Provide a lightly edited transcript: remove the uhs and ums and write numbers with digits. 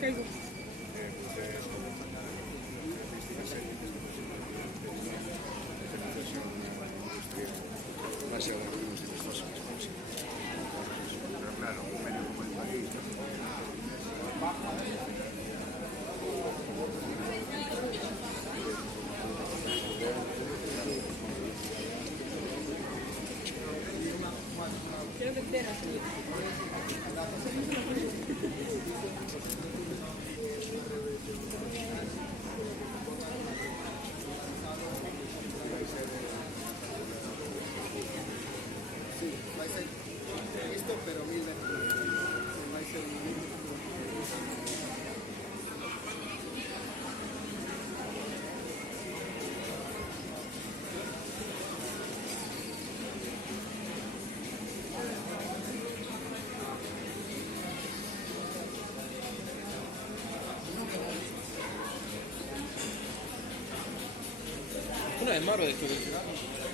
caigo. Pero claro, un medio como el país. Quiero que enteras. Sí, va a ser esto, pero 1000 veces. Va a ser Una de Marvel, esto que